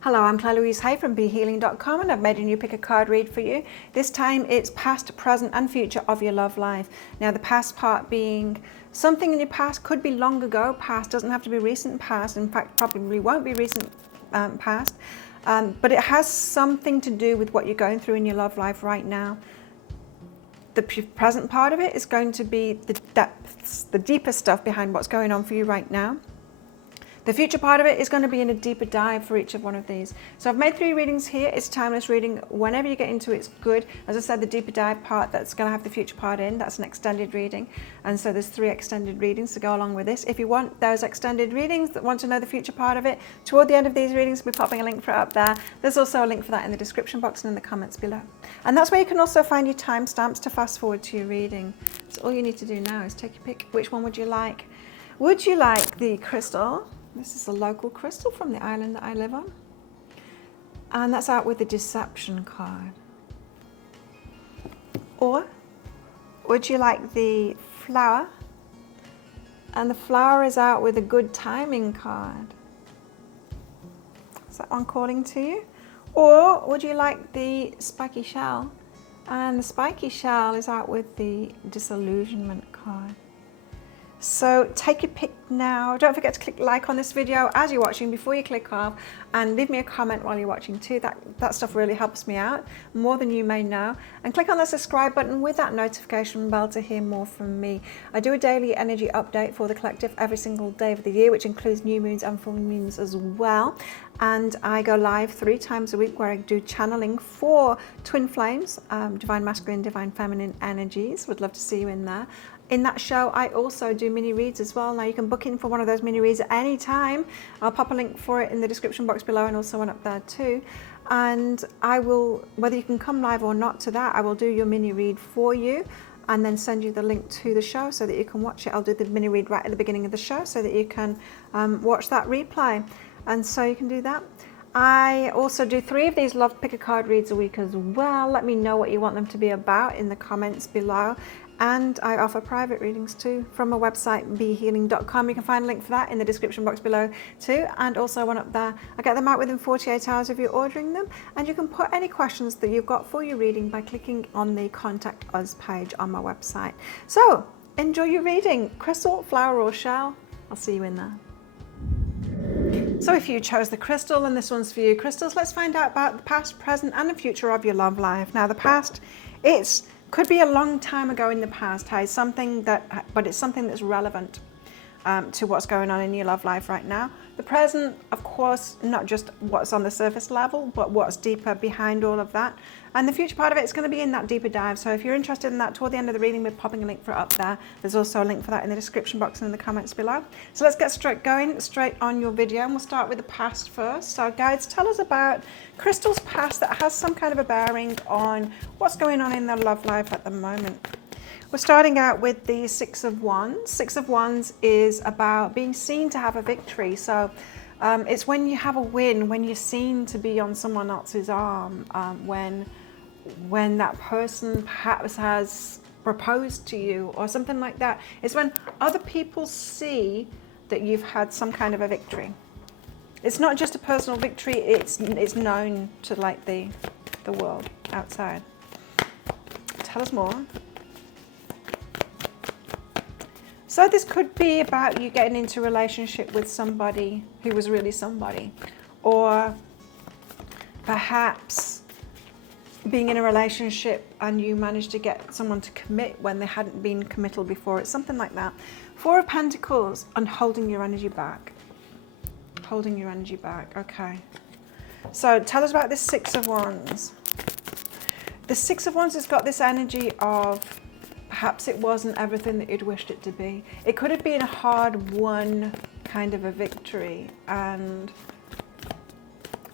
Hello, I'm Claire Louise Hay from BeHealing.com and I've made a new pick a card read for you. This time it's past, present and future of your love life. Now the past part being something in your past, could be long ago past, doesn't have to be recent past, in fact probably won't be recent past, but it has something to do with what you're going through in your love life right now. The present part of it is going to be the depths, the deeper stuff behind what's going on for you right now. The future part of it is going to be in a deeper dive for each of one of these. So I've made 3 readings here. It's a timeless reading. Whenever you get into it, it's good. As I said, the deeper dive part, that's going to have the future part in. That's an extended reading. And so there's 3 extended readings to go along with this. If you want those extended readings that want to know the future part of it, toward the end of these readings, we'll be popping a link for it up there. There's also a link for that in the description box and in the comments below. And that's where you can also find your timestamps to fast forward to your reading. So all you need to do now is take your pick. Which one would you like? Would you like the crystal? This is a local crystal from the island that I live on. And that's out with the deception card. Or would you like the flower? And the flower is out with a good timing card. Is that one calling to you? Or would you like the spiky shell? And the spiky shell is out with the disillusionment card. So take your pick now. Don't forget to click like on this video as you're watching before you click off, and leave me a comment while you're watching too. That stuff really helps me out more than you may know. And click on the subscribe button with that notification bell to hear more from me. I do a daily energy update for the collective every single day of the year, which includes new moons and full moons as well. And I go live 3 times a week where I do channeling for twin flames, divine masculine, divine feminine energies. Would love to see you in there. In that show, I also do mini reads as well. Now you can book in for one of those mini reads at any time. I'll pop a link for it in the description box below and also one up there too. And I will, whether you can come live or not to that, I will do your mini read for you and then send you the link to the show so that you can watch it. I'll do the mini read right at the beginning of the show so that you can watch that replay. And so you can do that. I also do 3 of these Love Pick a Card reads a week as well. Let me know what you want them to be about in the comments below. And I offer private readings too from my website, BeHealing.com. You can find a link for that in the description box below too, and also one up there. I get them out within 48 hours of you ordering them, and you can put any questions that you've got for your reading by clicking on the Contact Us page on my website. So enjoy your reading. Crystal, flower or shell, I'll see you in there. So if you chose the crystal, then this one's for you. Crystals, let's find out about the past, present and the future of your love life. Now the past, could be a long time ago in the past, hey, but it's something that's relevant to what's going on in your love life right now. The present, of course, not just what's on the surface level, but what's deeper behind all of that. And the future part of it is going to be in that deeper dive. So if you're interested in that, toward the end of the reading, we're popping a link for it up there. There's also a link for that in the description box and in the comments below. So let's get straight on your video, and we'll start with the past first. So guides, tell us about Crystal's past that has some kind of a bearing on what's going on in their love life at the moment. We're starting out with the 6 of Wands. 6 of Wands is about being seen to have a victory. So it's when you have a win, when you're seen to be on someone else's arm, when that person perhaps has proposed to you or something like that. It's when other people see that you've had some kind of a victory. It's not just a personal victory, it's known to like the world outside. Tell us more. So this could be about you getting into a relationship with somebody who was really somebody, or perhaps being in a relationship and you managed to get someone to commit when they hadn't been committal before. It's something like that. 4 of Pentacles and holding your energy back. Holding your energy back, okay. So tell us about this 6 of Wands. The 6 of Wands has got this energy of perhaps it wasn't everything that you'd wished it to be. It could have been a hard-won kind of a victory and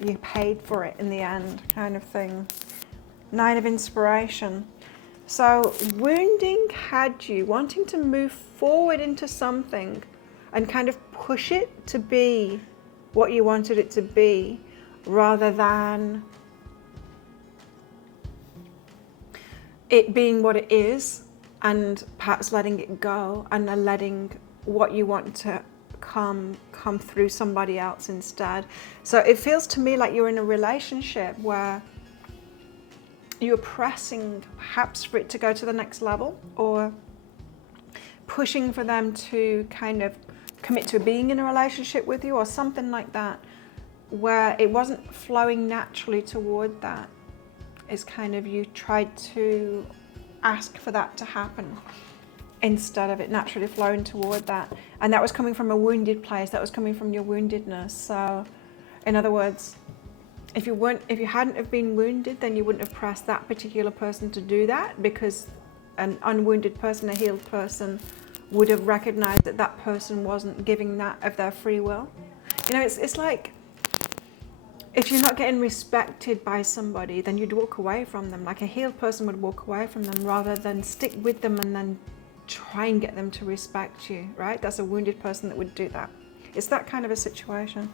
you paid for it in the end, kind of thing. 9 of Inspiration. So wounding had you wanting to move forward into something and kind of push it to be what you wanted it to be, rather than it being what it is and perhaps letting it go and letting what you want to come through somebody else instead. So it feels to me like you're in a relationship where you're pressing perhaps for it to go to the next level, or pushing for them to kind of commit to being in a relationship with you or something like that, where it wasn't flowing naturally toward that. It's kind of, you tried to ask for that to happen instead of it naturally flowing toward that. And that was coming from a wounded place. That was coming from your woundedness. So in other words, if you hadn't have been wounded, then you wouldn't have pressed that particular person to do that, because an unwounded person, a healed person, would have recognized that that person wasn't giving that of their free will. You know, it's like, if you're not getting respected by somebody, then you'd walk away from them. Like a healed person would walk away from them rather than stick with them and then try and get them to respect you, right? That's a wounded person that would do that. It's that kind of a situation.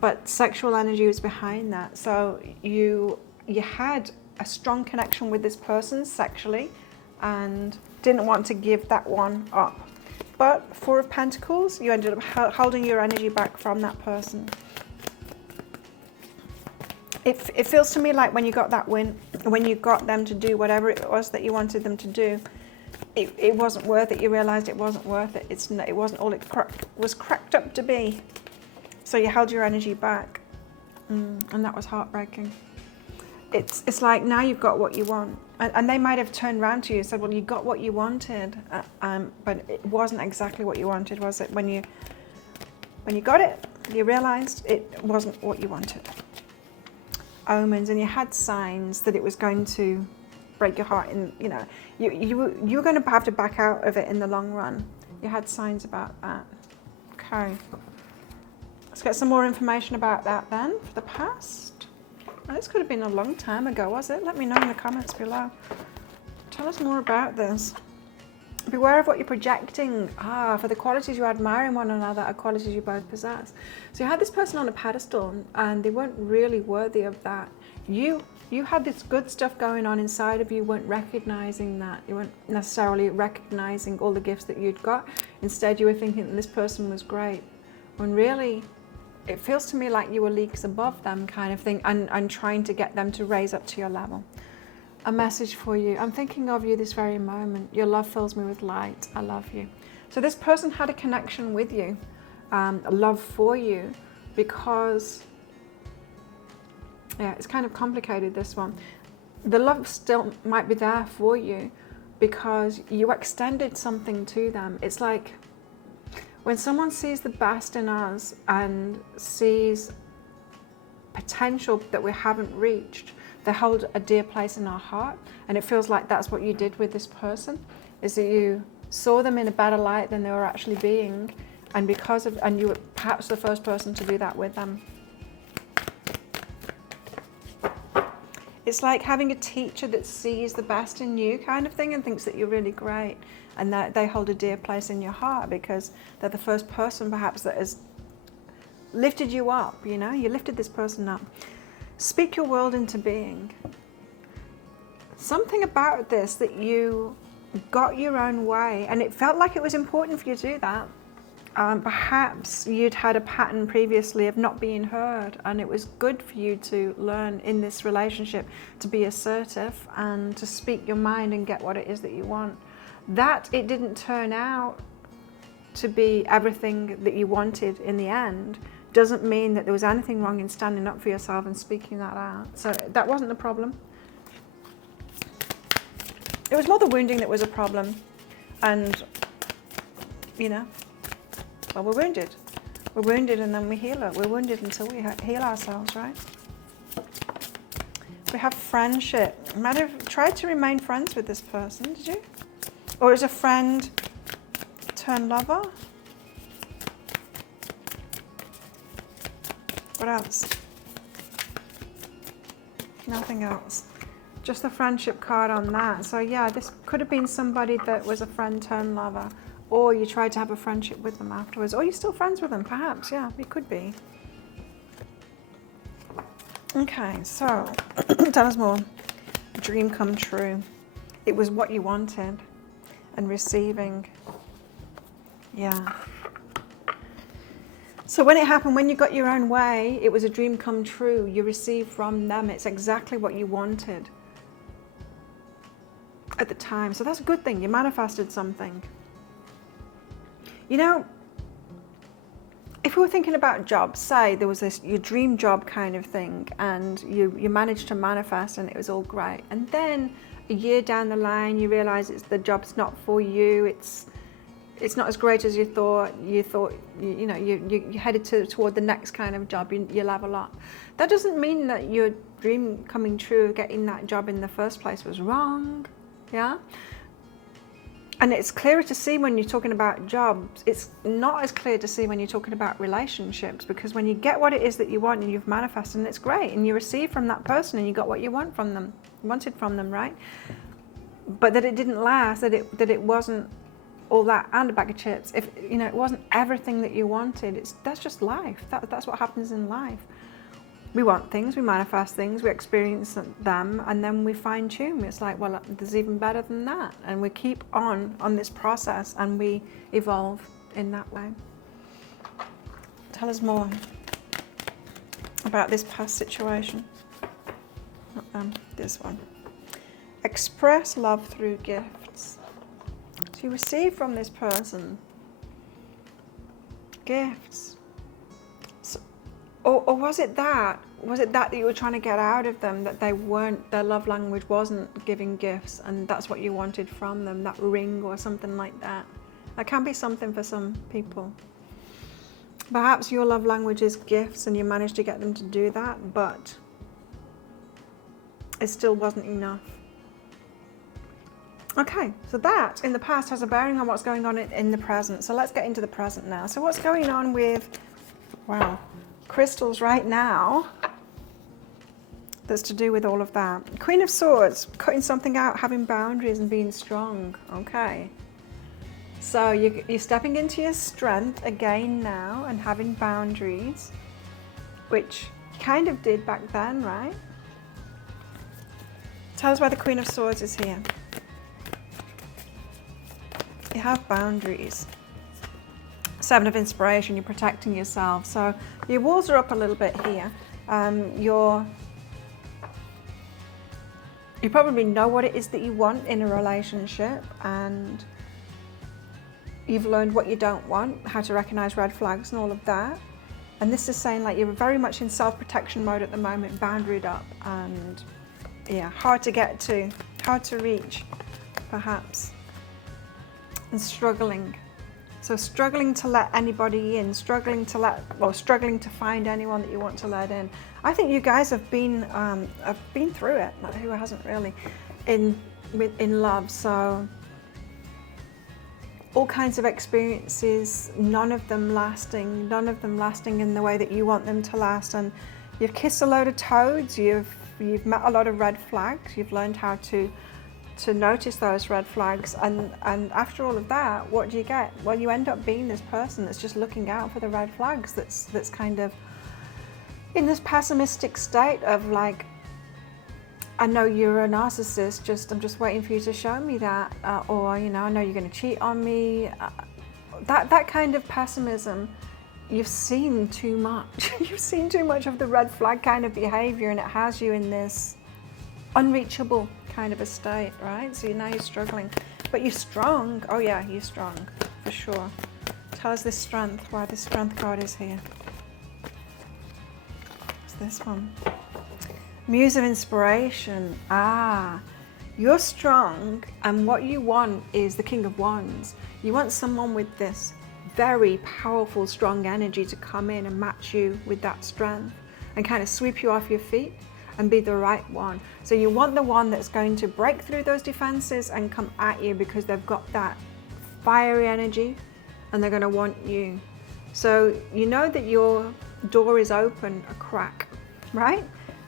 But sexual energy was behind that. So you had a strong connection with this person sexually and didn't want to give that one up. But Four of Pentacles, you ended up holding your energy back from that person. It feels to me like when you got that win, when you got them to do whatever it was that you wanted them to do, it wasn't worth it. You realized it wasn't worth it. It wasn't all it was cracked up to be. So you held your energy back, and that was heartbreaking. It's like now you've got what you want, and they might have turned around to you and said, well, you got what you wanted, but it wasn't exactly what you wanted, was it? When you got it, you realized it wasn't what you wanted. Omens, and you had signs that it was going to break your heart, and you know you were going to have to back out of it in the long run. You had signs about that. Okay, let's get some more information about that then for the past. Now, this could have been a long time ago, was it? Let me know in the comments below. Tell us more about this. Beware of what you're projecting. For the qualities you admire in one another are qualities you both possess. So you had this person on a pedestal and they weren't really worthy of that. You had this good stuff going on inside of you, weren't recognizing that. You weren't necessarily recognizing all the gifts that you'd got. Instead, you were thinking that this person was great. When really, it feels to me like you were leagues above them kind of thing, and trying to get them to raise up to your level. A message for you. I'm thinking of you this very moment. Your love fills me with light. I love you. So this person had a connection with you, a love for you, because, yeah, it's kind of complicated, this one. The love still might be there for you because you extended something to them. It's like when someone sees the best in us and sees potential that we haven't reached, they hold a dear place in our heart, and it feels like that's what you did with this person, is that you saw them in a better light than they were actually being, and you were perhaps the first person to do that with them. It's like having a teacher that sees the best in you kind of thing and thinks that you're really great, and that they hold a dear place in your heart because they're the first person perhaps that has lifted you up, you know, you lifted this person up. Speak your world into being. Something about this that you got your own way, and it felt like it was important for you to do that. Perhaps you'd had a pattern previously of not being heard, and it was good for you to learn in this relationship to be assertive and to speak your mind and get what it is that you want. That it didn't turn out to be everything that you wanted in the end doesn't mean that there was anything wrong in standing up for yourself and speaking that out. So that wasn't the problem. It was more the wounding that was a problem. And, you know, well, we're wounded. We're wounded and then we heal it. We're wounded until we heal ourselves, right? We have friendship. You might have tried to remain friends with this person, did you? Or is a friend turned lover? What else? Nothing else. Just the friendship card on that. So yeah, this could have been somebody that was a friend turned lover, or you tried to have a friendship with them afterwards, or you're still friends with them, perhaps. Yeah, it could be. Okay, so tell us more. Dream come true. It was what you wanted, and receiving. Yeah. So when it happened, when you got your own way, it was a dream come true. You received from them. It's exactly what you wanted at the time. So that's a good thing. You manifested something. You know, if we were thinking about jobs, say there was this your dream job kind of thing, and you managed to manifest and it was all great, and then a year down the line you realize the job's not for you, it's not as great as you thought you headed toward the next kind of job, you level up. That doesn't mean that your dream coming true of getting that job in the first place was wrong. Yeah. And it's clearer to see when you're talking about jobs. It's not as clear to see when you're talking about relationships, because when you get what it is that you want and you've manifested, and it's great, and you receive from that person and you got what you wanted from them, right? But that it didn't last, that it wasn't all that and a bag of chips. If it wasn't everything that you wanted, that's just life. That's what happens in life. We want things, we manifest things, we experience them, and then we fine tune. It's like, well, there's even better than that. And we keep on this process and we evolve in that way. Tell us more about this past situation. Not them, this one. Express love through gifts. So you receive from this person gifts. Or was it that you were trying to get out of them, that their love language wasn't giving gifts, and that's what you wanted from them, that ring or something like that? That can be something for some people. Perhaps your love language is gifts and you managed to get them to do that, but it still wasn't enough. Okay, so that in the past has a bearing on what's going on in the present. So let's get into the present now. So what's going on with, wow, crystals right now that's to do with all of that? Queen of Swords, cutting something out, having boundaries and being strong. Okay, so you're stepping into your strength again now and having boundaries, which you kind of did back then, right? Tell us why the Queen of Swords is here. You have boundaries. Seven of Inspiration, you're protecting yourself. So your walls are up a little bit here. You probably know what it is that you want in a relationship, and you've learned what you don't want, how to recognize red flags and all of that. And this is saying like you're very much in self-protection mode at the moment, boundaried up, and yeah, hard to get to, hard to reach, perhaps, and struggling. So struggling to let anybody in, struggling to find anyone that you want to let in. I think you guys have been through it. Like, who hasn't really, in love? So all kinds of experiences, none of them lasting in the way that you want them to last. And you've kissed a load of toads. You've met a lot of red flags. You've learned how to notice those red flags, and after all of that, what do you get? Well, you end up being this person that's just looking out for the red flags, that's kind of in this pessimistic state of like, I know you're a narcissist, I'm just waiting for you to show me that, or I know you're going to cheat on me. That kind of pessimism, you've seen too much. You've seen too much of the red flag kind of behavior, and it has you in this unreachable kind of a state, right? So now you're struggling, but you're strong. Oh yeah, you're strong for sure. Tell us this strength, why this strength card is here. It's this one. Muse of Inspiration. You're strong, and what you want is the King of Wands. You want someone with this very powerful, strong energy to come in and match you with that strength and kind of sweep you off your feet and be the right one. So you want the one that's going to break through those defenses and come at you because they've got that fiery energy and they're going to want you. So you know that your door is open a crack, right?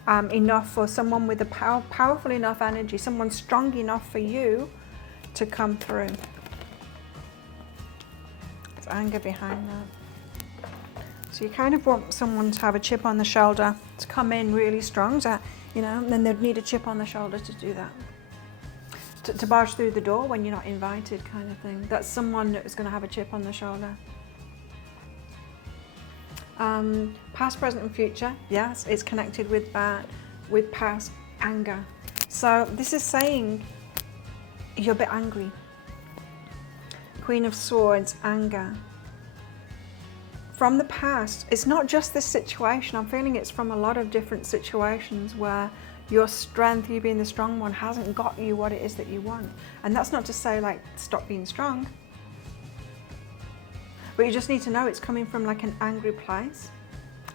Enough for someone with a powerful enough energy, someone strong enough for you to come through. There's anger behind that. So you kind of want someone to have a chip on the shoulder, to come in really strong, and then they'd need a chip on the shoulder to do that. To barge through the door when you're not invited, kind of thing. That's someone that's going to have a chip on the shoulder. Past, present and future, yes, it's connected with that, with past anger. So this is saying you're a bit angry. Queen of Swords, anger. From the past, it's not just this situation. I'm feeling it's from a lot of different situations where your strength, you being the strong one, hasn't got you what it is that you want. And that's not to say like stop being strong. But you just need to know it's coming from like an angry place.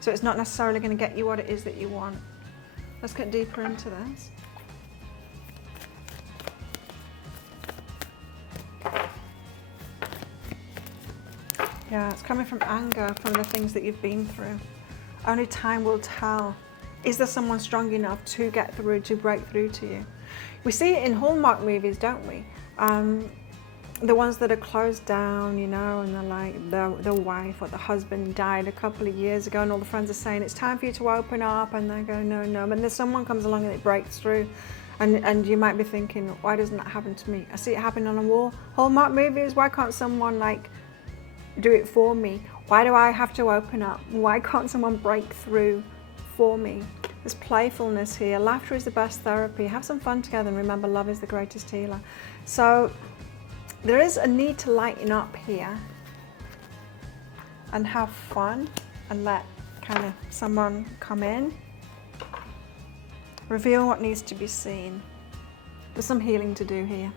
So it's not necessarily going to get you what it is that you want. Let's get deeper into this. Yeah, it's coming from anger, from the things that you've been through. Only time will tell. Is there someone strong enough to get through, to break through to you? We see it in Hallmark movies, don't we? The ones that are closed down, you know, and they're like, the wife or the husband died a couple of years ago and all the friends are saying, it's time for you to open up, and they go, no, no. But then someone comes along and it breaks through. And you might be thinking, why doesn't that happen to me? I see it happen on a wall. Hallmark movies, why can't someone like do it for me? Why do I have to open up? Why can't someone break through for me? There's playfulness here. Laughter is the best therapy. Have some fun together and remember love is the greatest healer. So there is a need to lighten up here and have fun and let kind of someone come in. Reveal what needs to be seen. There's some healing to do here.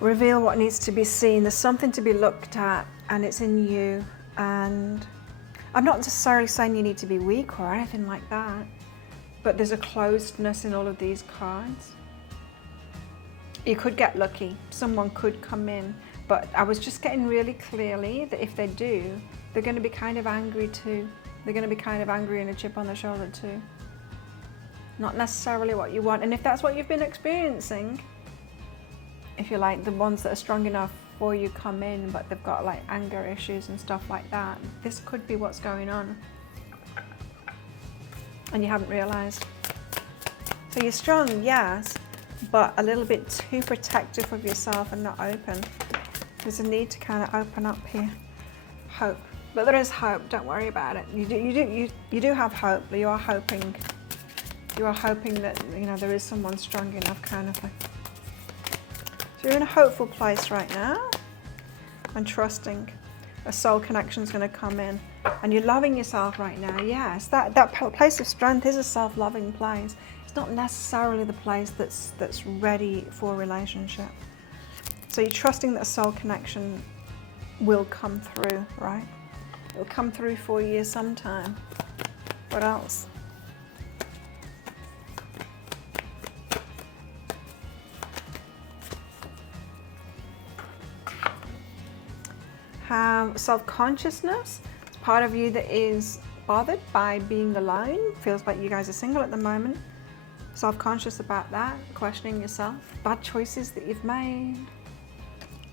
Reveal what needs to be seen. There's something to be looked at and it's in you. And I'm not necessarily saying you need to be weak or anything like that, but there's a closedness in all of these cards. You could get lucky. Someone could come in, but I was just getting really clearly that if they do, they're going to be kind of angry too. They're going to be kind of angry and a chip on their shoulder too. Not necessarily what you want. And if that's what you've been experiencing, if you're like the ones that are strong enough for you come in, but they've got like anger issues and stuff like that, this could be what's going on. And you haven't realized. So you're strong, yes, but a little bit too protective of yourself and not open. There's a need to kind of open up here. Hope. But there is hope, don't worry about it. You do have hope, but you are hoping. You are hoping that, you know, there is someone strong enough kind of thing. So you're in a hopeful place right now and trusting a soul connection is going to come in, and you're loving yourself right now. Yes, that place of strength is a self-loving place. It's not necessarily the place that's ready for a relationship. So you're trusting that a soul connection will come through, right? It'll come through for you sometime. What else? Have self-consciousness. It's part of you that is bothered by being alone. Feels like you guys are single at the moment. Self-conscious about that, questioning yourself, bad choices that you've made,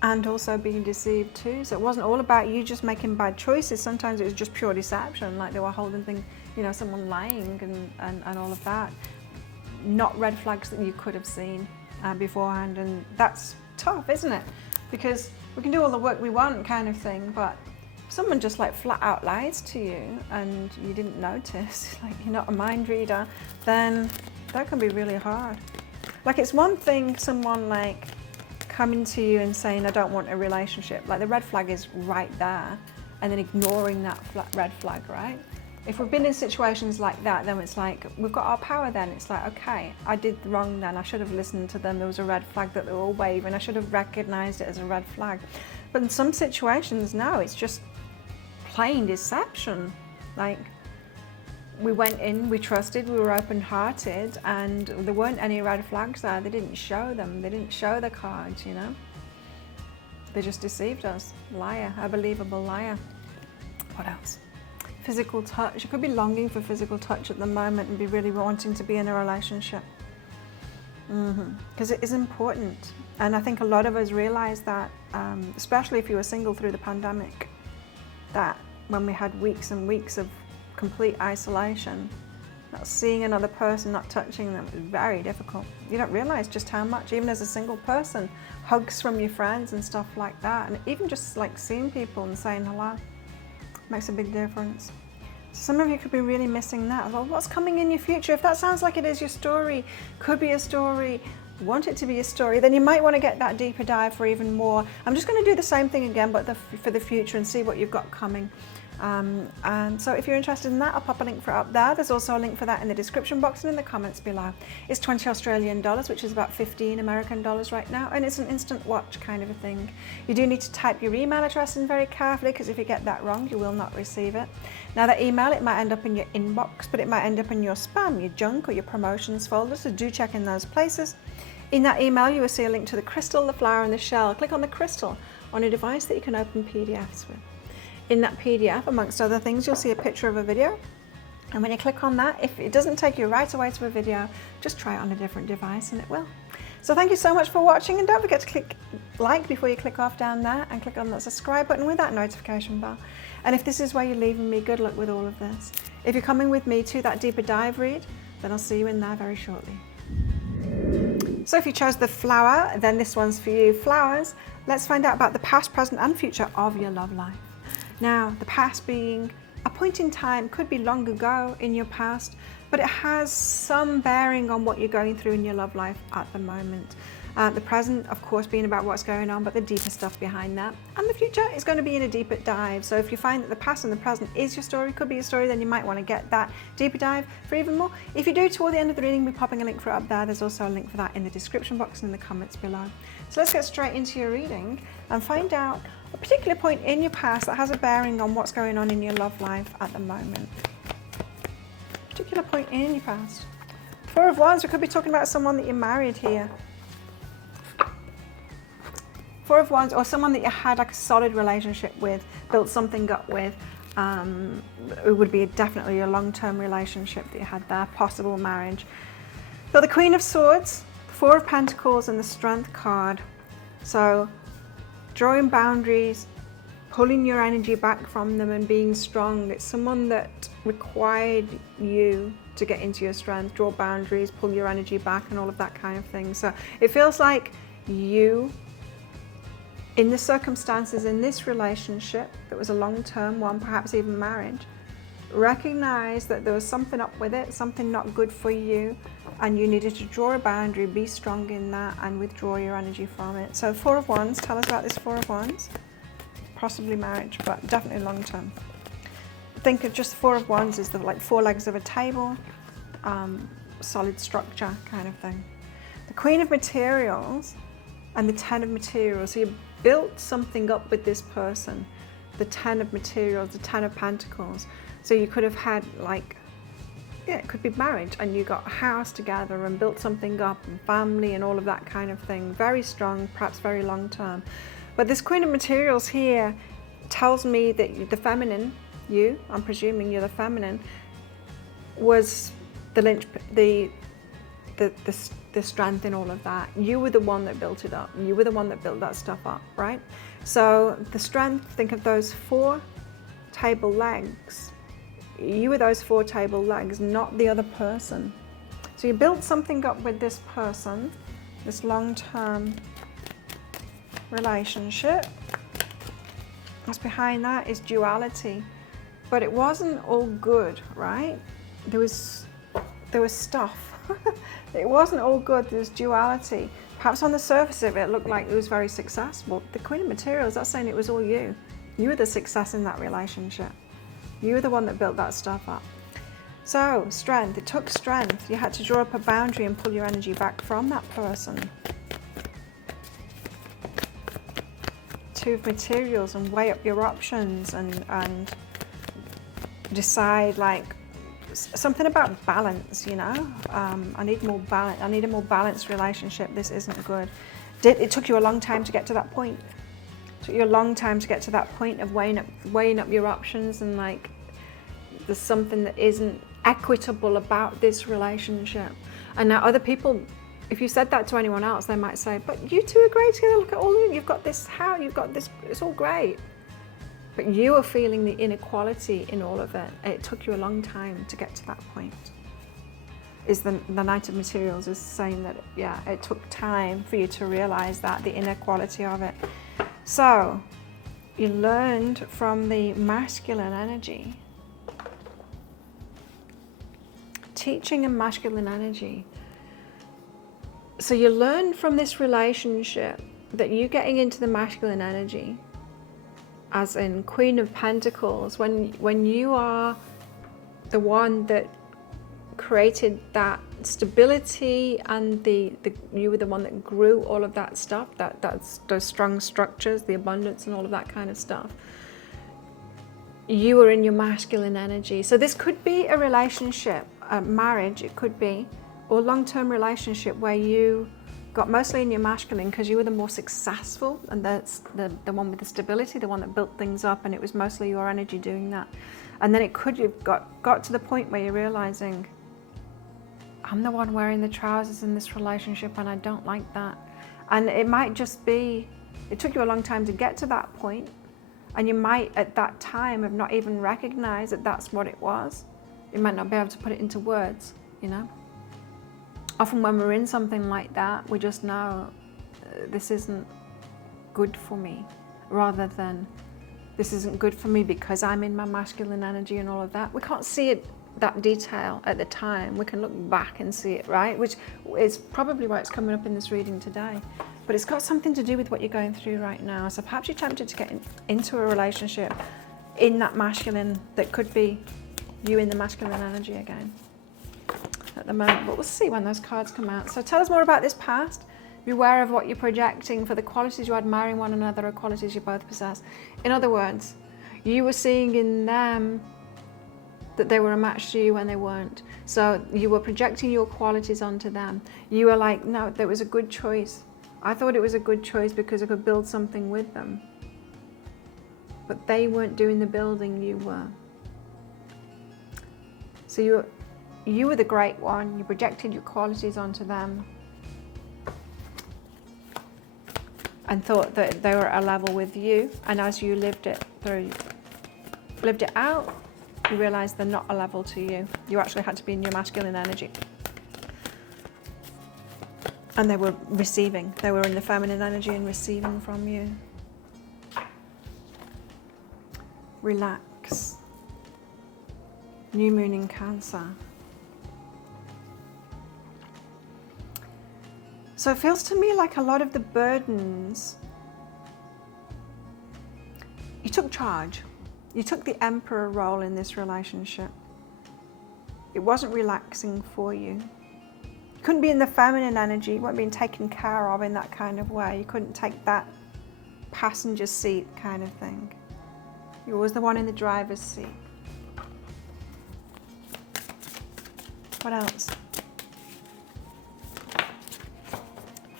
and also being deceived too. So it wasn't all about you just making bad choices. Sometimes it was just pure deception, like they were holding things, you know, someone lying and all of that. Not red flags that you could have seen beforehand, and that's tough, isn't it? Because we can do all the work we want kind of thing, but if someone just like flat out lies to you and you didn't notice, like you're not a mind reader, then that can be really hard. Like it's one thing someone like coming to you and saying, I don't want a relationship, like the red flag is right there, and then ignoring that red flag, right? If we've been in situations like that, then it's like, we've got our power then. It's like, okay, I did wrong then. I should have listened to them. There was a red flag that they were all waving. I should have recognized it as a red flag. But in some situations, no, it's just plain deception. Like, we went in, we trusted, we were open-hearted, and there weren't any red flags there. They didn't show them. They didn't show the cards, you know? They just deceived us. Liar, a believable liar. What else? Physical touch. You could be longing for physical touch at the moment and be really wanting to be in a relationship. Because it is important. And I think a lot of us realize that, especially if you were single through the pandemic, that when we had weeks and weeks of complete isolation, Not seeing another person, not touching them is very difficult. You don't realize just how much, even as a single person, hugs from your friends and stuff like that, and even just like seeing people and saying hello makes a big difference. Some of you could be really missing that. Well, what's coming in your future? If that sounds like it is your story, could be a story, want it to be a story, then you might want to get that deeper dive for even more. I'm just going to do the same thing again, but for the future, and see what you've got coming. And so if you're interested in that, I'll pop a link for it up there. There's also a link for that in the description box and in the comments below. It's 20 Australian dollars, which is about 15 American dollars right now, and it's an instant watch kind of a thing. You do need to type your email address in very carefully, because if you get that wrong, you will not receive it. Now that email, it might end up in your inbox, but it might end up in your spam, your junk, or your promotions folder, so do check in those places. In that email, you will see a link to the crystal, the flower, and the shell. Click on the crystal on a device that you can open PDFs with. In that PDF, amongst other things, you'll see a picture of a video. And when you click on that, if it doesn't take you right away to a video, just try it on a different device and it will. So thank you so much for watching, and don't forget to click like before you click off down there, and click on that subscribe button with that notification bell. And if this is where you're leaving me, good luck with all of this. If you're coming with me to that deeper dive read, then I'll see you in there very shortly. So if you chose the flower, then this one's for you. Flowers, let's find out about the past, present, and future of your love life. Now, the past being a point in time, could be long ago in your past, but it has some bearing on what you're going through in your love life at the moment. The present, of course, being about what's going on, but the deeper stuff behind that. And the future is going to be in a deeper dive. So if you find that the past and the present is your story, could be your story, then you might want to get that deeper dive for even more. If you do, toward the end of the reading, we're popping a link for it up there. There's also a link for that in the description box and in the comments below. So let's get straight into your reading and find out a particular point in your past that has a bearing on what's going on in your love life at the moment. Particular point in your past. Four of Wands, we could be talking about someone that you married here. Four of Wands, or someone that you had like a solid relationship with, built something up with. It would be definitely a long-term relationship that you had there, possible marriage. Got the Queen of Swords, Four of Pentacles, and the Strength card. So drawing boundaries, pulling your energy back from them and being strong. It's someone that required you to get into your strength, draw boundaries, pull your energy back, and all of that kind of thing. So it feels like you, in the circumstances in this relationship, that was a long-term one, perhaps even marriage, recognize that there was something up with it, something not good for you, and you needed to draw a boundary, be strong in that, and withdraw your energy from it. So Four of Wands, tell us about this Four of Wands. Possibly marriage, but definitely long-term. Think of just Four of Wands as the like four legs of a table, solid structure kind of thing. The Queen of Materials and the Ten of Materials. So you built something up with this person. The Ten of Materials, the Ten of Pentacles. So you could have had like, yeah, it could be marriage, and you got a house together and built something up, and family and all of that kind of thing. Very strong, perhaps very long term. But this Queen of Materials here tells me that the feminine, you, I'm presuming you're the feminine, was the strength in all of that. You were the one that built it up. You were the one that built that stuff up, right? So the strength, think of those four table legs. You were those four table legs, not the other person. So you built something up with this person, this long-term relationship. What's behind that is duality. But it wasn't all good, right? There was stuff. It wasn't all good. There was duality. Perhaps on the surface of it, it looked like it was very successful. The Queen of Materials, that's saying it was all you. You were the success in that relationship. You were the one that built that stuff up. So, strength. It took strength. You had to draw up a boundary and pull your energy back from that person. Two of Materials, and weigh up your options and decide, like, something about balance, you know. I need more balance. I need a more balanced relationship. This isn't good. It took you a long time to get to that point. It took you a long time to get to that point of weighing up your options, and like, there's something that isn't equitable about this relationship. And now other people, if you said that to anyone else, they might say, but you two are great together. Look at all of you. You've got this house. You've got this. It's all great. But you are feeling the inequality in all of it. It took you a long time to get to that point. is the Knight of Materials is saying that, yeah, it took time for you to realize that, the inequality of it. So you learned from the masculine energy, teaching and masculine energy. So you learn from this relationship that you getting into the masculine energy, as in Queen of Pentacles, when you are the one that created that stability, and you were the one that grew all of that stuff, that's those strong structures, the abundance and all of that kind of stuff. You were in your masculine energy. So this could be a relationship, a marriage, it could be, or long-term relationship where you got mostly in your masculine because you were the more successful, and that's the one with the stability, the one that built things up, and it was mostly your energy doing that. And then it could have got to the point where you're realizing, I'm the one wearing the trousers in this relationship and I don't like that. And it might just be, it took you a long time to get to that point, and you might at that time have not even recognized that that's what it was. You might not be able to put it into words, you know. Often when we're in something like that, we just know this isn't good for me, rather than this isn't good for me because I'm in my masculine energy and all of that. We can't see it, that detail at the time. We can look back and see it, right? Which is probably why it's coming up in this reading today. But it's got something to do with what you're going through right now. So perhaps you're tempted to get into a relationship in that masculine, that could be you in the masculine energy again at the moment. But we'll see when those cards come out. So tell us more about this past. Be aware of what you're projecting for the qualities you admire in one another or qualities you both possess. In other words, you were seeing in them that they were a match to you when they weren't. So you were projecting your qualities onto them. You were like, no, that was a good choice. I thought it was a good choice because I could build something with them. But they weren't doing the building, you were. So you were the great one. You projected your qualities onto them and thought that they were at a level with you. And as you lived it out, you realized they're not a level to you. You actually had to be in your masculine energy. And they were receiving. They were in the feminine energy and receiving from you. Relax. New moon in Cancer. So it feels to me like a lot of the burdens, you took charge. You took the emperor role in this relationship. It wasn't relaxing for you. You couldn't be in the feminine energy. You weren't being taken care of in that kind of way. You couldn't take that passenger seat kind of thing. You were always the one in the driver's seat. What else?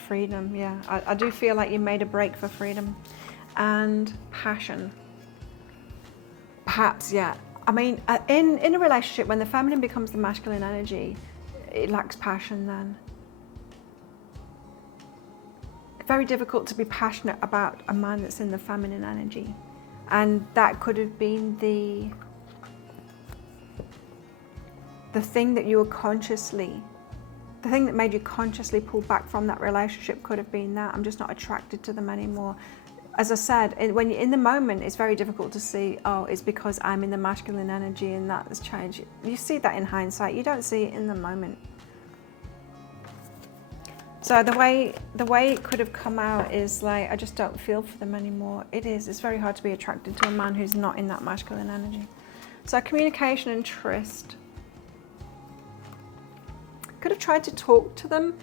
Freedom, yeah. I do feel like you made a break for freedom. And passion. Perhaps, yeah. I mean, in a relationship, when the feminine becomes the masculine energy, it lacks passion then. It's very difficult to be passionate about a man that's in the feminine energy. And that could have been the thing that you were consciously, the thing that made you consciously pull back from that relationship could have been that. I'm just not attracted to them anymore. As I said, when you're in the moment, it's very difficult to see, oh, it's because I'm in the masculine energy and that has changed. You see that in hindsight. You don't see it in the moment. So the way it could have come out is like, I just don't feel for them anymore. It's very hard to be attracted to a man who's not in that masculine energy. So communication and tryst. Could have tried to talk to them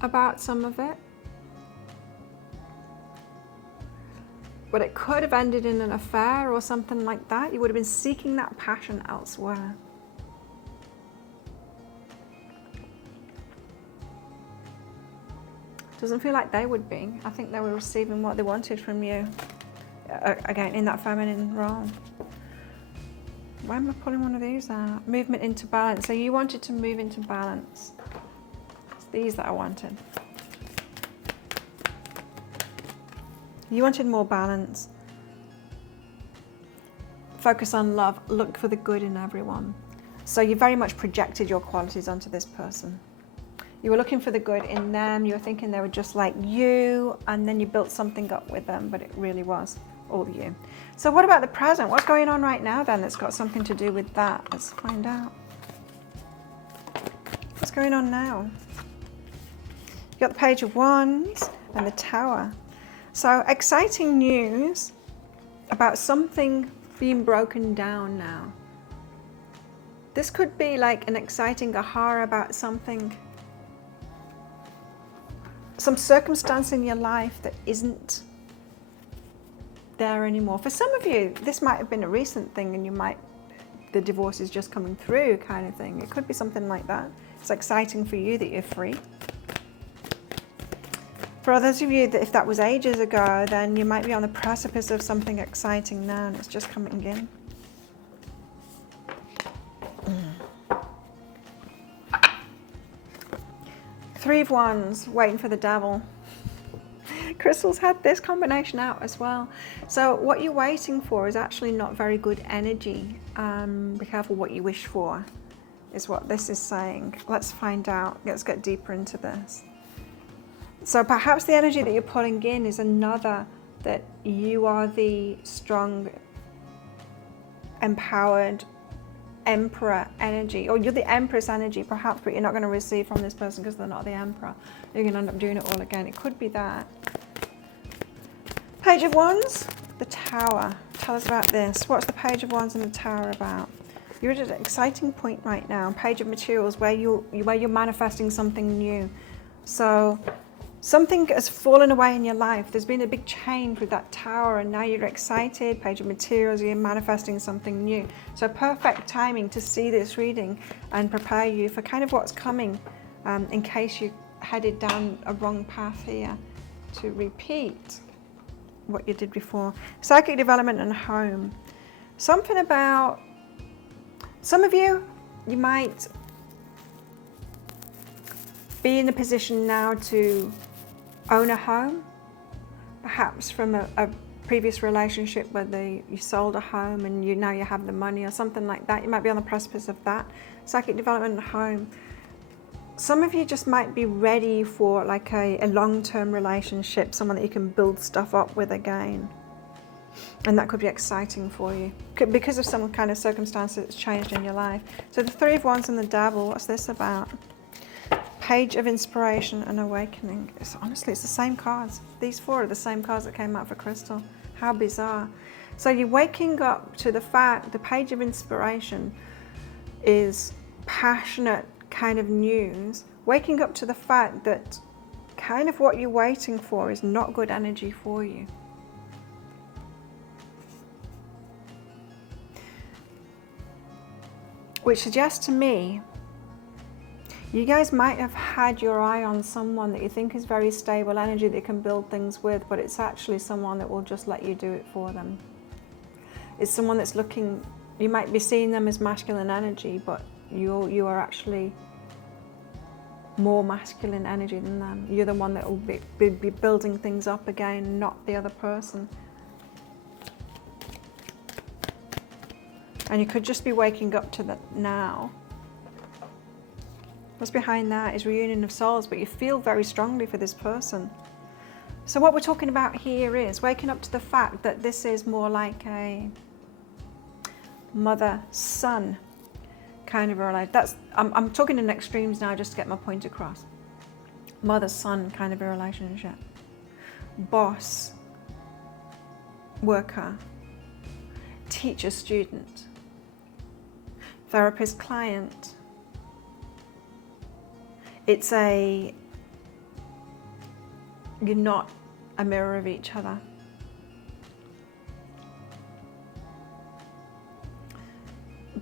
about some of it. But it could have ended in an affair or something like that. You would have been seeking that passion elsewhere. Doesn't feel like they would be. I think they were receiving what they wanted from you. Again, in that feminine role. Why am I pulling one of these out? Movement into balance. So you wanted to move into balance. It's these that I wanted. You wanted more balance. Focus on love. Look for the good in everyone. So you very much projected your qualities onto this person. You were looking for the good in them, you were thinking they were just like you, and then you built something up with them, but it really was all you. So what about the present? What's going on right now then that's got something to do with that? Let's find out. What's going on now? You got the Page of Wands and the Tower. So exciting news about something being broken down now. This could be like an exciting aha about something, some circumstance in your life that isn't there anymore. For some of you, this might have been a recent thing and the divorce is just coming through kind of thing. It could be something like that. It's exciting for you that you're free. For others of you, that if that was ages ago, then you might be on the precipice of something exciting now and it's just coming in. Three of Wands, waiting for the Devil. Crystal's had this combination out as well. So what you're waiting for is actually not very good energy. Be careful what you wish for, is what this is saying. Let's find out. Let's get deeper into this. So perhaps the energy that you're pulling in is another, that you are the strong, empowered Emperor energy, or you're the Empress energy perhaps, but you're not going to receive from this person because they're not the Emperor. You're going to end up doing it all again. It could be that. Page of Wands, the Tower. Tell us about this. What's the Page of Wands and the Tower about? You're at an exciting point right now. Page of Materials, where you're manifesting something new. So something has fallen away in your life. There's been a big change with that Tower, and now you're excited. Page of Materials, you're manifesting something new. So perfect timing to see this reading and prepare you for kind of what's coming, in case you headed down a wrong path here, to repeat what you did before. Psychic development and home. Something about, some of you, you might be in a position now to own a home, perhaps from a previous relationship where you sold a home and now you have the money or something like that. You might be on the precipice of that. Psychic development and home. Some of you just might be ready for like a long-term relationship, someone that you can build stuff up with again. And that could be exciting for you because of some kind of circumstance that's changed in your life. So the Three of Wands and the Devil, what's this about? Page of Inspiration and Awakening. Honestly, it's the same cards. These four are the same cards that came out for Crystal. How bizarre. So you're waking up to the fact the Page of Inspiration is passionate kind of news. Waking up to the fact that kind of what you're waiting for is not good energy for you. Which suggests to me, you guys might have had your eye on someone that you think is very stable energy that you can build things with, but it's actually someone that will just let you do it for them. It's someone that's looking, you might be seeing them as masculine energy, but you are actually more masculine energy than them. You're the one that will be building things up again, not the other person. And you could just be waking up to that now. What's behind that is reunion of souls, but you feel very strongly for this person. So what we're talking about here is waking up to the fact that this is more like a mother-son kind of a relationship. I'm talking in extremes now just to get my point across. Mother-son kind of a relationship. Boss, worker, teacher-student, therapist-client. It's you're not a mirror of each other.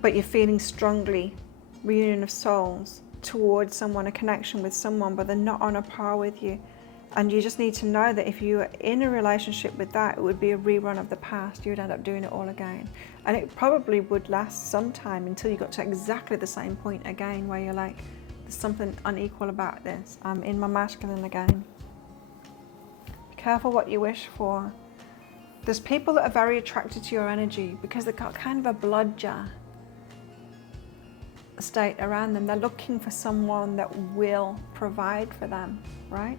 But you're feeling strongly reunion of souls towards someone, a connection with someone, but they're not on a par with you. And you just need to know that if you are in a relationship with that, it would be a rerun of the past. You would end up doing it all again. And it probably would last some time until you got to exactly the same point again, where you're like, there's something unequal about this. I'm in my masculine again. Be careful what you wish for. There's people that are very attracted to your energy because they've got kind of a blood jar. state around them. They're looking for someone that will provide for them, right?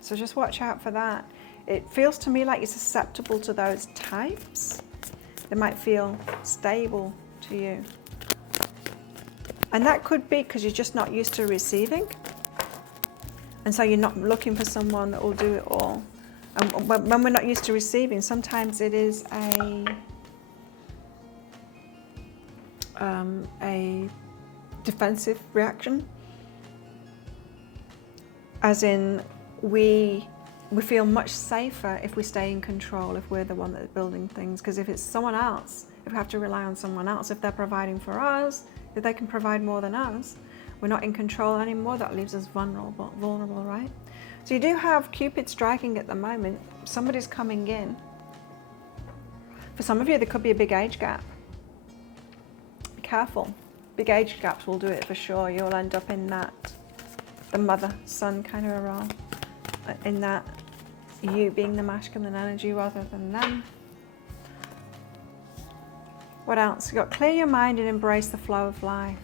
So just watch out for that. It feels to me like you're susceptible to those types. They might feel stable to you. And that could be because you're just not used to receiving. And so you're not looking for someone that will do it all. And when we're not used to receiving, sometimes it is a defensive reaction. As in, we feel much safer if we stay in control, if we're the one that's building things. Because if it's someone else, if we have to rely on someone else, if they're providing for us, if they can provide more than us, we're not in control anymore. That leaves us vulnerable, right? So you do have Cupid striking at the moment. Somebody's coming in. For some of you, there could be a big age gap. Be careful. Big age gaps will do it for sure. You'll end up in that, the mother-son kind of a role. In that, you being the masculine energy rather than them. What else? You've got clear your mind and embrace the flow of life.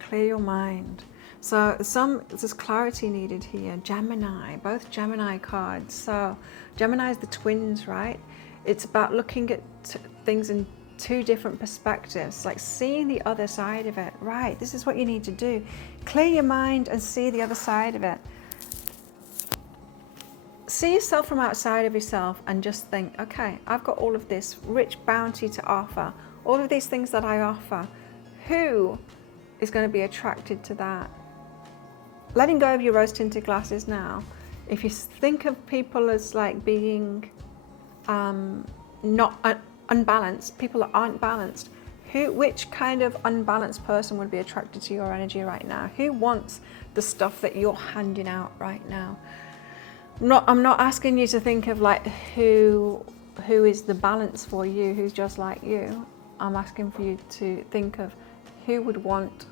Clear your mind. So there's clarity needed here. Gemini, both Gemini cards. So Gemini is the twins, right? It's about looking at things in two different perspectives, like seeing the other side of it. Right, this is what you need to do. Clear your mind and see the other side of it. See yourself from outside of yourself and just think, okay, I've got all of this rich bounty to offer, all of these things that I offer. Who is going to be attracted to that? Letting go of your rose-tinted glasses now. If you think of people as like being not unbalanced, people that aren't balanced, which kind of unbalanced person would be attracted to your energy right now? Who wants the stuff that you're handing out right now? I'm not asking you to think of like who is the balance for you, who's just like you. I'm asking for you to think of who would want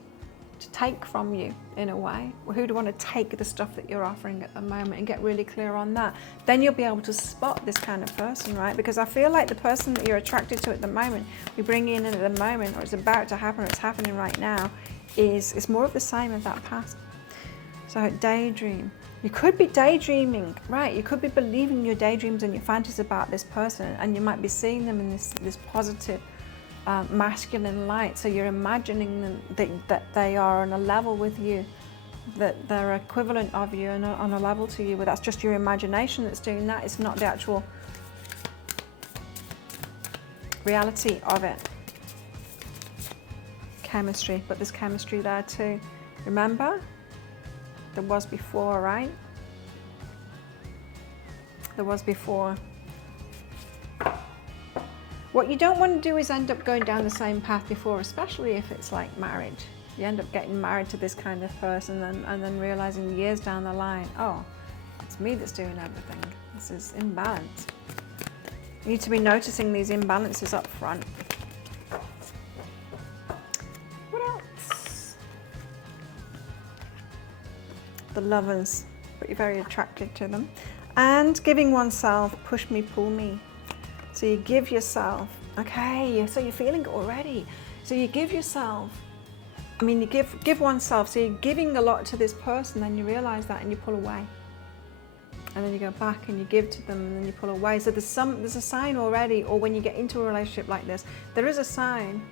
to take from you in a way. Who would want to take the stuff that you're offering at the moment, and get really clear on that. Then you'll be able to spot this kind of person, right? Because I feel like the person that you're attracted to at the moment, you bring in at the moment, or it's about to happen, or it's happening right now, is more of the same as that past. So daydream. You could be daydreaming, right? You could be believing your daydreams and your fantasies about this person, and you might be seeing them in this positive masculine light. So you're imagining them, that they are on a level with you, that they're equivalent of you and on a level to you, but that's just your imagination that's doing that. It's not the actual reality of it. Chemistry, but there's chemistry there too. Remember? There was before, right? There was before. What you don't want to do is end up going down the same path before, especially if it's like marriage. You end up getting married to this kind of person and then realizing years down the line, oh, it's me that's doing everything. This is imbalanced. You need to be noticing these imbalances up front. What else? The Lovers, but you're very attracted to them. And giving oneself, push me, pull me. So you give yourself, okay, so you're feeling it already. So you give yourself, you give oneself, so you're giving a lot to this person, then you realize that and you pull away. And then you go back and you give to them and then you pull away. So there's a sign already, or when you get into a relationship like this, there is a sign.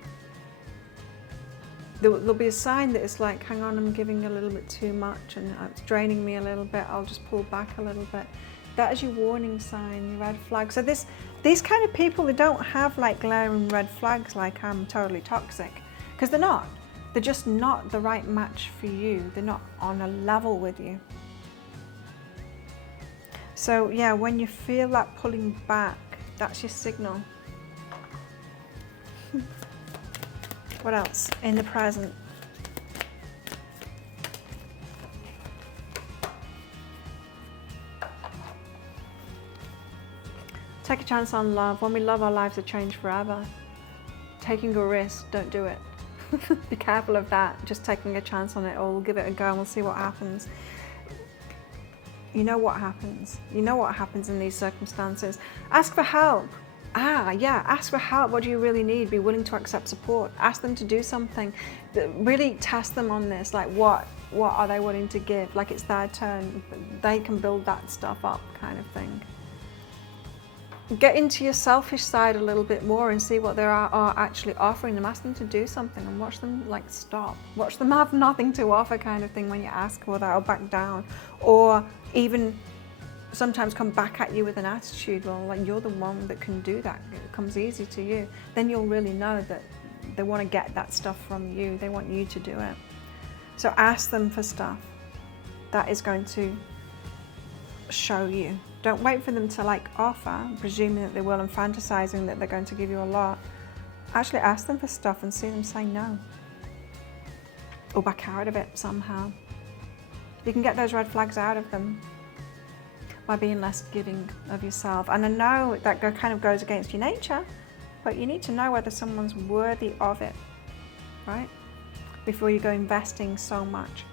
There'll be a sign that it's like, hang on, I'm giving a little bit too much and it's draining me a little bit, I'll just pull back a little bit. That is your warning sign, your red flag. So these kind of people, they don't have like glaring red flags like I'm totally toxic, because they're not. They're just not the right match for you. They're not on a level with you. So yeah, when you feel that pulling back, that's your signal. What else? In the present. Take a chance on love. When we love, our lives are changed forever. Taking a risk, don't do it. Be careful of that. Just taking a chance on it, or we'll give it a go and we'll see what happens. You know what happens. You know what happens in these circumstances. Ask for help. ask for help. What do you really need? Be willing to accept support. Ask them to do something. Really test them on this. Like what are they willing to give? Like it's their turn. They can build that stuff up, kind of thing. Get into your selfish side a little bit more and see what they are actually offering them. Ask them to do something and watch them like stop. Watch them have nothing to offer, kind of thing, when you ask for that, or back down, or even sometimes come back at you with an attitude. Well, like you're the one that can do that. It comes easy to you. Then you'll really know that they want to get that stuff from you. They want you to do it. So ask them for stuff. That is going to show you. Don't wait for them to like offer, presuming that they will and fantasizing that they're going to give you a lot. Actually ask them for stuff and see them say no. Or back out of it somehow. You can get those red flags out of them by being less giving of yourself. And I know that kind of goes against your nature, but you need to know whether someone's worthy of it, right? Before you go investing so much.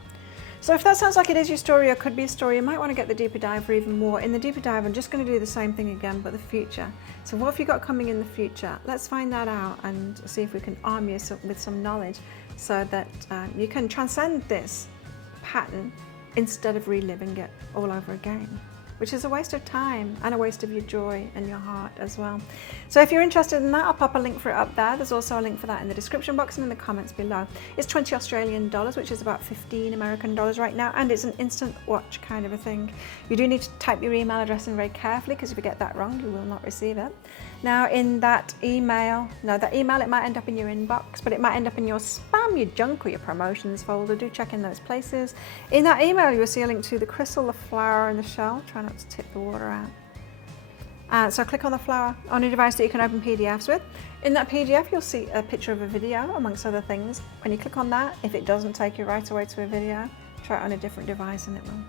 So if that sounds like it is your story or could be a story, you might want to get the deeper dive for even more. In the deeper dive, I'm just going to do the same thing again, but the future. So what have you got coming in the future? Let's find that out and see if we can arm you with some knowledge so that you can transcend this pattern instead of reliving it all over again, which is a waste of time and a waste of your joy and your heart as well. So if you're interested in that, I'll pop a link for it up there. There's also a link for that in the description box and in the comments below. It's 20 Australian dollars, which is about 15 American dollars right now, and it's an instant watch kind of a thing. You do need to type your email address in very carefully, because if you get that wrong, you will not receive it. Now in that email, it might end up in your inbox, but it might end up in your spam, your junk, or your promotions folder. Do check in those places. In that email, you will see a link to the crystal, the flower, and the shell. Try not to tip the water out. So click on the flower on a device that you can open PDFs with. In that PDF, you'll see a picture of a video, amongst other things. When you click on that, if it doesn't take you right away to a video, try it on a different device and it will.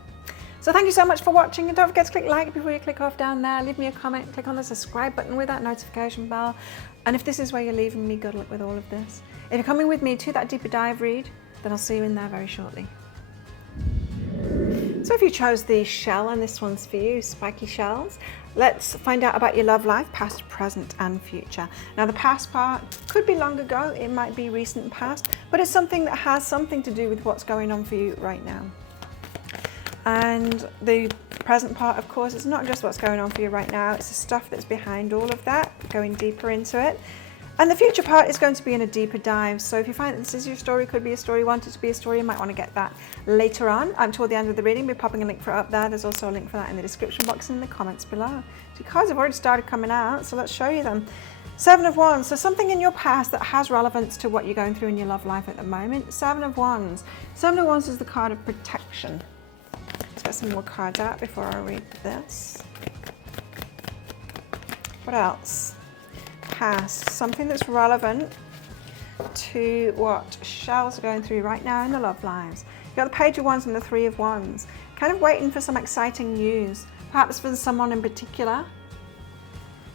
So thank you so much for watching, and don't forget to click like before you click off down there. Leave me a comment, click on the subscribe button with that notification bell. And if this is where you're leaving me, good luck with all of this. If you're coming with me to that deeper dive read, then I'll see you in there very shortly. So if you chose the shell, and this one's for you, spiky shells, let's find out about your love life, past, present and future. Now the past part could be long ago, it might be recent past, but it's something that has something to do with what's going on for you right now. And the present part, of course, it's not just what's going on for you right now, it's the stuff that's behind all of that, going deeper into it. And the future part is going to be in a deeper dive. So if you find that this is your story, could be a story, want it to be a story, you might want to get that later on. Toward the end of the reading, we're popping a link for it up there. There's also a link for that in the description box and in the comments below. So cards have already started coming out, so let's show you them. Seven of Wands, so something in your past that has relevance to what you're going through in your love life at the moment. Seven of Wands. Seven of Wands is the card of protection. Let's get some more cards out before I read this. What else? Past, something that's relevant to what shells are going through right now in the love lives. You've got the Page of Wands and the Three of Wands. Kind of waiting for some exciting news, perhaps for someone in particular.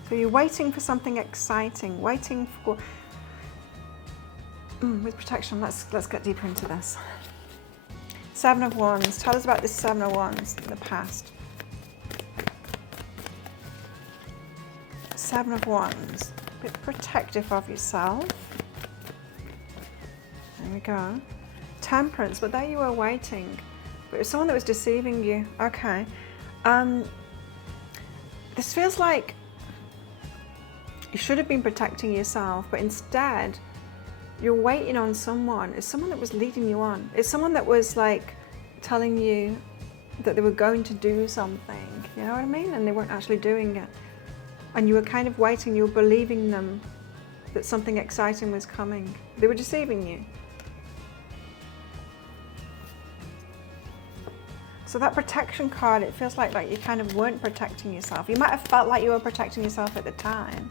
So you're waiting for something exciting, waiting for... with protection, let's get deeper into this. Seven of Wands, tell us about this Seven of Wands in the past. Seven of Wands, a bit protective of yourself. There we go. Temperance, but there you were waiting. But it was someone that was deceiving you. Okay. This feels like you should have been protecting yourself, but instead you're waiting on someone. It's someone that was leading you on. It's someone that was like telling you that they were going to do something. You know what I mean? And they weren't actually doing it. And you were kind of waiting, you were believing them that something exciting was coming. They were deceiving you. So that protection card, it feels like you kind of weren't protecting yourself. You might have felt like you were protecting yourself at the time,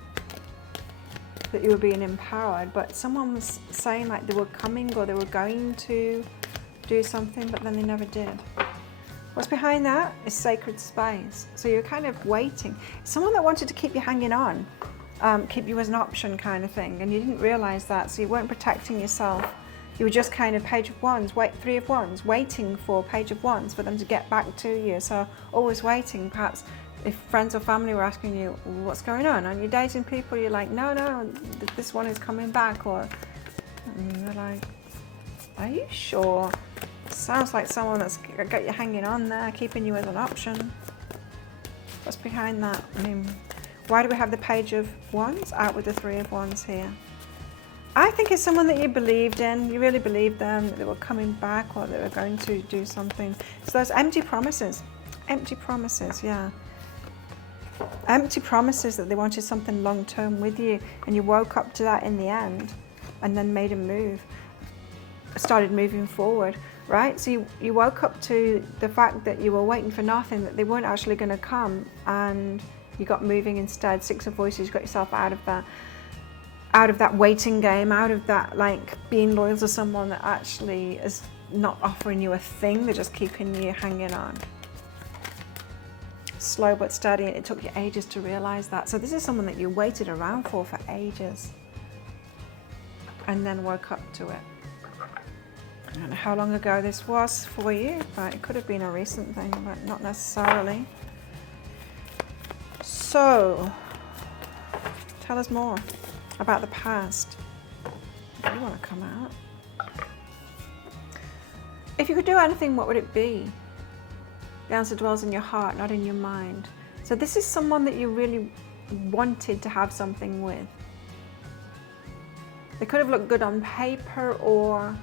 that you were being empowered, but someone was saying like they were coming or they were going to do something, but then they never did. What's behind that is sacred space. So you're kind of waiting. Someone that wanted to keep you hanging on, keep you as an option kind of thing, and you didn't realize that, so you weren't protecting yourself. You were just kind of Page of Wands, Three of Wands, waiting for Page of Wands for them to get back to you. So always waiting, perhaps if friends or family were asking you, what's going on? Aren't you dating people? You're like, no, this one is coming back. And they're like, are you sure? Sounds like someone that's got you hanging on there, keeping you as an option. What's behind that? I mean, why do we have the Page of Wands out with the Three of Wands here? I think it's someone that you believed in. You really believed them, that they were coming back or they were going to do something. So those empty promises. Empty promises, yeah. Empty promises that they wanted something long-term with you, and you woke up to that in the end and then made a move. Started moving forward, right? So you woke up to the fact that you were waiting for nothing, that they weren't actually going to come, and you got moving instead. Six of Voices, you got yourself out of that waiting game, out of that like being loyal to someone that actually is not offering you a thing, they're just keeping you hanging on. Slow but steady, and it took you ages to realize that. So this is someone that you waited around for ages and then woke up to it. I don't know how long ago this was for you, but it could have been a recent thing, but not necessarily. So, tell us more about the past. If you want to come out. If you could do anything, what would it be? The answer dwells in your heart, not in your mind. So this is someone that you really wanted to have something with. They could have looked good on paper, or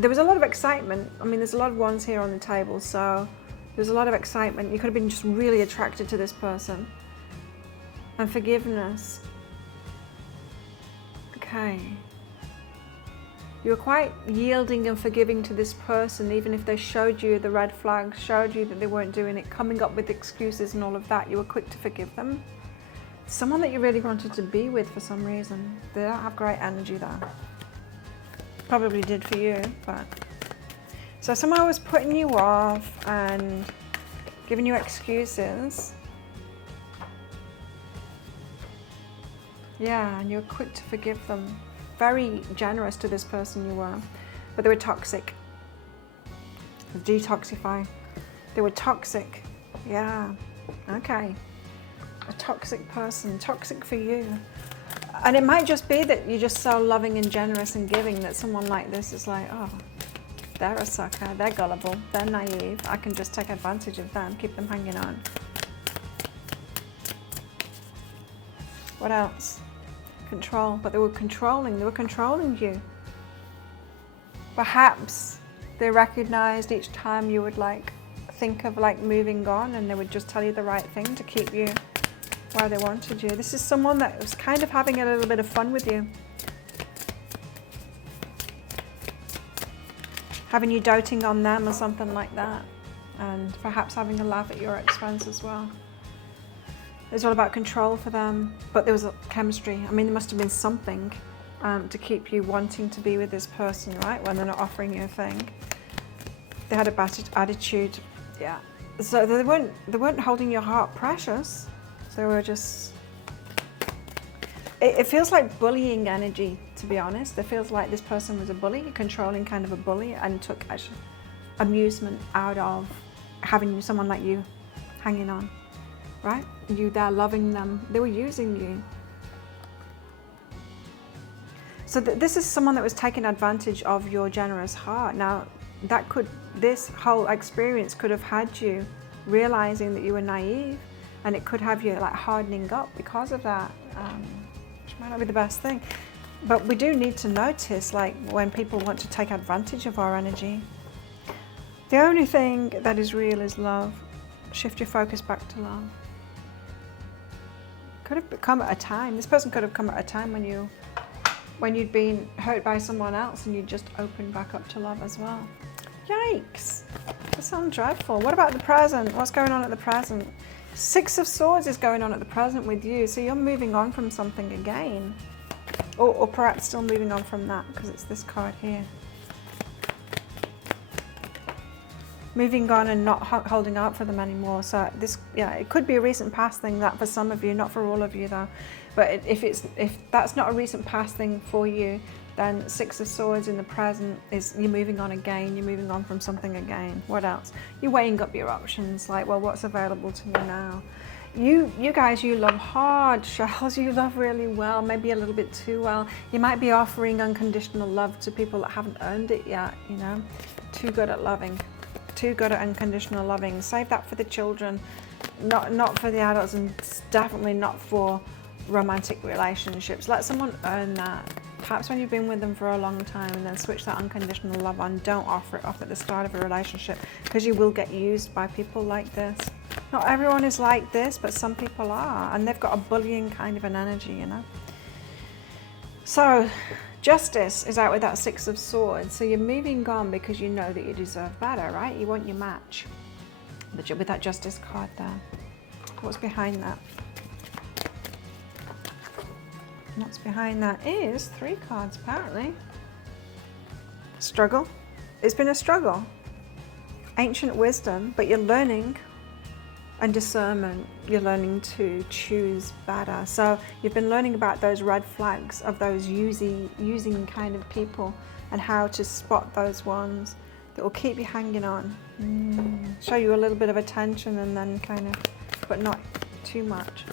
there was a lot of excitement. I mean, there's a lot of wands here on the table, so there's a lot of excitement. You could have been just really attracted to this person. And forgiveness. Okay. You were quite yielding and forgiving to this person, even if they showed you the red flags, showed you that they weren't doing it, coming up with excuses and all of that. You were quick to forgive them. Someone that you really wanted to be with for some reason. They don't have great energy there. Probably did for you, but... So someone was putting you off and giving you excuses. Yeah, and you were quick to forgive them. Very generous to this person you were, but they were toxic. Detoxify. They were toxic. Yeah, okay. A toxic person, toxic for you. And it might just be that you're just so loving and generous and giving that someone like this is like, oh, they're a sucker, they're gullible, they're naive. I can just take advantage of them, keep them hanging on. What else? Control, but they were controlling you. Perhaps they recognized each time you would like think of like moving on, and they would just tell you the right thing to keep you where they wanted you. This is someone that was kind of having a little bit of fun with you. Having you doting on them or something like that, and perhaps having a laugh at your expense as well. It was all about control for them, but there was a chemistry. I mean, there must have been something to keep you wanting to be with this person, right? When they're not offering you a thing. They had a bad attitude, yeah. So they weren't holding your heart precious. They were just. It feels like bullying energy, to be honest. It feels like this person was a bully, a controlling kind of a bully, and took actually amusement out of having someone like you hanging on. Right? You there loving them. They were using you. So this is someone that was taking advantage of your generous heart. Now, this whole experience could have had you realizing that you were naive, and it could have you like hardening up because of that, which might not be the best thing. But we do need to notice like when people want to take advantage of our energy. The only thing that is real is love. Shift your focus back to love. Could have come at a time. This person could have come at a time when you'd been hurt by someone else and you just opened back up to love as well. Yikes! That sounds dreadful. What about the present? What's going on at the present? Six of Swords is going on at the present with you, so you're moving on from something again, or perhaps still moving on from that because it's this card here. Moving on and not holding out for them anymore. So this, yeah, it could be a recent past thing that for some of you, not for all of you though. But if that's not a recent past thing for you, then Six of Swords in the present is you're moving on again. You're moving on from something again. What else? You're weighing up your options. Like, well, what's available to me now? You guys, you love hard shells. You love really well, maybe a little bit too well. You might be offering unconditional love to people that haven't earned it yet, you know. Too good at loving. Too good at unconditional loving. Save that for the children, not for the adults, and definitely not for romantic relationships. Let someone earn that. Perhaps when you've been with them for a long time, and then switch that unconditional love on. Don't offer it off at the start of a relationship, because you will get used by people like this. Not everyone is like this, but some people are, and they've got a bullying kind of an energy, you know. So Justice is out with that Six of Swords. So you're moving on because you know that you deserve better, right? You want your match. But with that Justice card there, what's behind that? What's behind that is 3 cards, apparently. Struggle. It's been a struggle. Ancient wisdom, but you're learning. And discernment, you're learning to choose better. So you've been learning about those red flags of those using kind of people, and how to spot those ones that will keep you hanging on. Show you a little bit of attention, and then kind of, but not too much.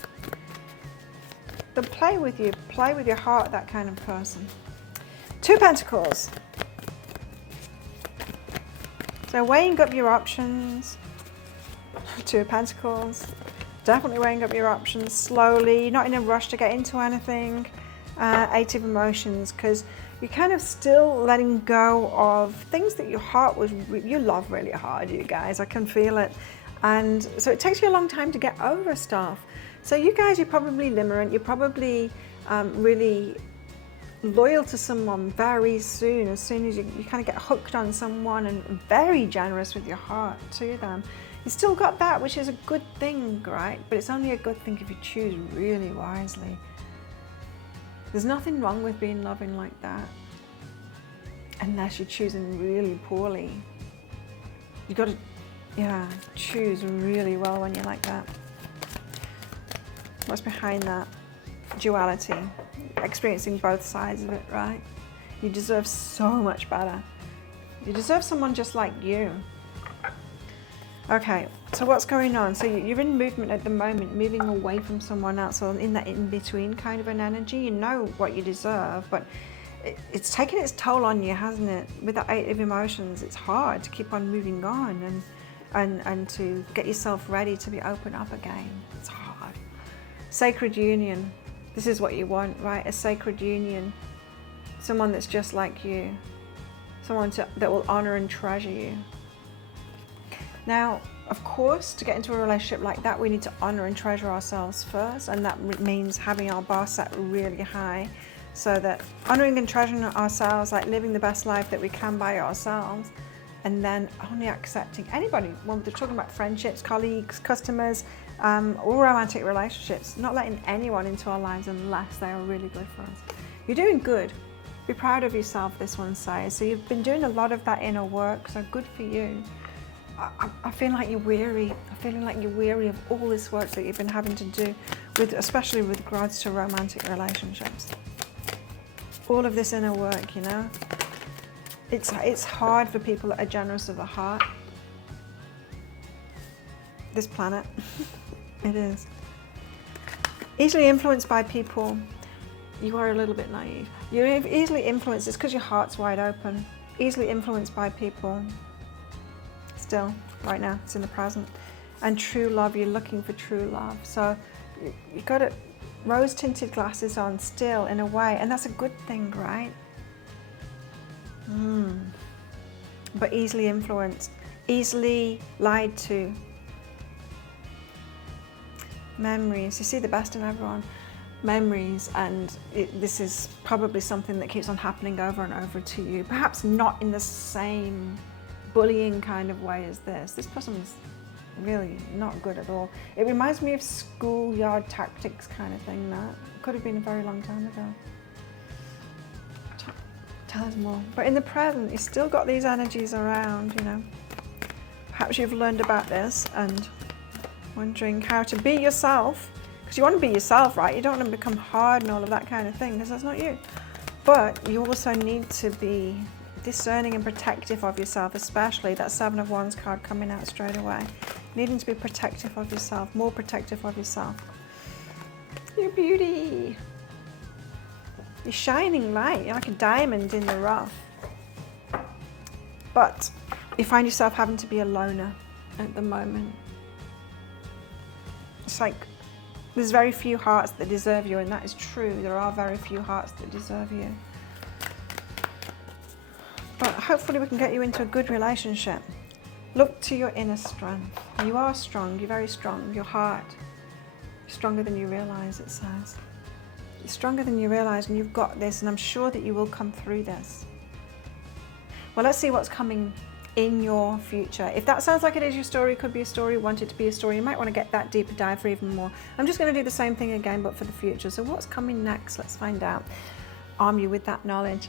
But play with your heart, that kind of person. 2 Pentacles. So weighing up your options. 2 of Pentacles. Definitely weighing up your options slowly. Not in a rush to get into anything. 8 of Emotions, because you're kind of still letting go of things that your heart was, you love really hard, you guys. I can feel it. And so it takes you a long time to get over stuff. So you guys, you're probably limerent. You're probably really loyal to someone very soon. As soon as you kind of get hooked on someone, and very generous with your heart to them. You still got that, which is a good thing, right? But it's only a good thing if you choose really wisely. There's nothing wrong with being loving like that, unless you're choosing really poorly. You've got to, yeah, choose really well when you're like that. What's behind that? Duality. Experiencing both sides of it, right? You deserve so much better. You deserve someone just like you. Okay, so what's going on? So you're in movement at the moment, moving away from someone else, or in that in-between kind of an energy. You know what you deserve, but it's taken its toll on you, hasn't it? With the 8 of Emotions, it's hard to keep on moving on, and to get yourself ready to be open up again. It's hard. Sacred union. This is what you want, right? A sacred union. Someone that's just like you. Someone that will honor and treasure you. Now, of course, to get into a relationship like that, we need to honor and treasure ourselves first, and that means having our bar set really high, so that honoring and treasuring ourselves, like living the best life that we can by ourselves, and then only accepting anybody. When we're talking about friendships, colleagues, customers, or romantic relationships, not letting anyone into our lives unless they are really good for us. You're doing good. Be proud of yourself, this one says. So you've been doing a lot of that inner work, so good for you. I feel like you're weary. I'm feeling like you're weary of all this work that you've been having to do, especially with regards to romantic relationships. All of this inner work, you know. It's hard for people that are generous of the heart. This planet, it is. Easily influenced by people. You are a little bit naive. You're easily influenced. It's because your heart's wide open. Easily influenced by people. Still, right now, it's in the present. And true love, you're looking for true love. So you've got rose-tinted glasses on still, in a way, and that's a good thing, right? But easily influenced, easily lied to. Memories, you see the best in everyone. Memories, and this is probably something that keeps on happening over and over to you. Perhaps not in the same bullying kind of way as this. This person's really not good at all. It reminds me of schoolyard tactics kind of thing. That could have been a very long time ago. Tell us more. But in the present, you've still got these energies around, you know. Perhaps you've learned about this and wondering how to be yourself, because you want to be yourself, right? You don't want to become hard and all of that kind of thing, because that's not you. But you also need to be discerning and protective of yourself, especially that 7 of Wands card coming out straight away. needing to be protective of yourself, more protective of yourself. Your beauty. You're shining light. You're like a diamond in the rough. But you find yourself having to be a loner at the moment. It's like there's very few hearts that deserve you, and that is true. There are very few hearts that deserve you. But hopefully we can get you into a good relationship. Look to your inner strength. You are strong. You're very strong. Your heart is stronger than you realize, it says. You're stronger than you realize, and you've got this, and I'm sure that you will come through this. Well, let's see what's coming in your future. If that sounds like it is your story, could be a story, want it to be a story, you might want to get that deeper dive for even more. I'm just going to do the same thing again, but for the future. So what's coming next? Let's find out. Arm you with that knowledge.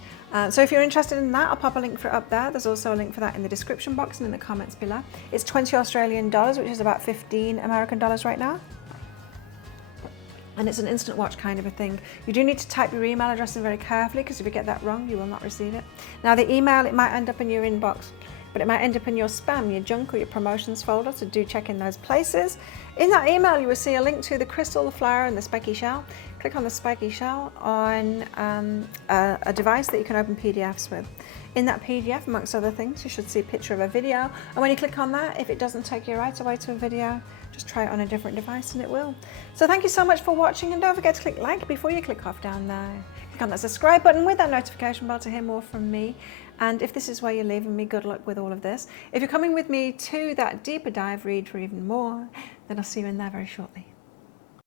So if you're interested in that, I'll pop a link for it up there. There's also a link for that in the description box and in the comments below. It's 20 Australian dollars, which is about 15 American dollars right now. And it's an instant watch kind of a thing. You do need to type your email address in very carefully, because if you get that wrong, you will not receive it. Now the email, it might end up in your inbox, but it might end up in your spam, your junk, or your promotions folder, so do check in those places. In that email, you will see a link to the crystal, the flower, and the spiky shell. Click on the spiky shell on a device that you can open PDFs with. In that PDF, amongst other things, you should see a picture of a video, and when you click on that, if it doesn't take you right away to a video, just try it on a different device and it will. So thank you so much for watching, and don't forget to click like before you click off down there. Click on that subscribe button with that notification bell to hear more from me. And if this is where you're leaving me, good luck with all of this. If you're coming with me to that deeper dive read for even more, then I'll see you in there very shortly.